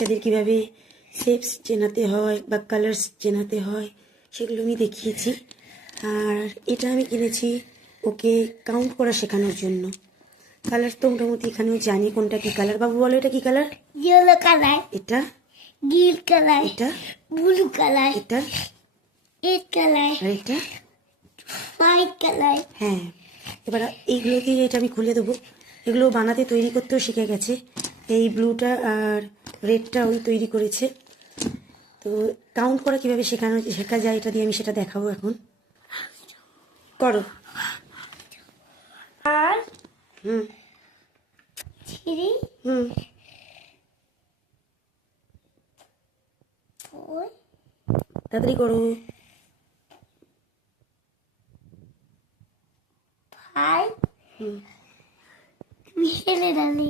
বাচ্চাদের কিভাবে শেপস চেনাতে হয় বা কালার্স চেনাতে হয় সেগুলো আমি দেখিয়েছি। আর এটা আমি কিনেছি ওকে কাউন্ট করা শেখানোর জন্য। কালার তো মোটামুটি এখানেও জানি কোনটা কি কালার। বাবু বলো এটা কি কালার? ইয়েলো কালার, এটা গ্রিন কালার, এটা ব্লু কালার, এটা রেড কালার, আর এটা। White colour. হ্যাঁ, এবার এইগুলো দিয়ে এটা আমি খুলে দেবো। এগুলো বানাতে তৈরি করতেও শিখে গেছে। এই ব্লুটা আর রেডটা ওই তৈরি করেছে। তো কাউন্ট করা কীভাবে শেখা যায় এটা দিয়ে আমি সেটা দেখাবো এখন। করো। আর হুম 3 হুম 4 তাড়াতাড়ি করো। 5 হুম তুমি হেলে ডালে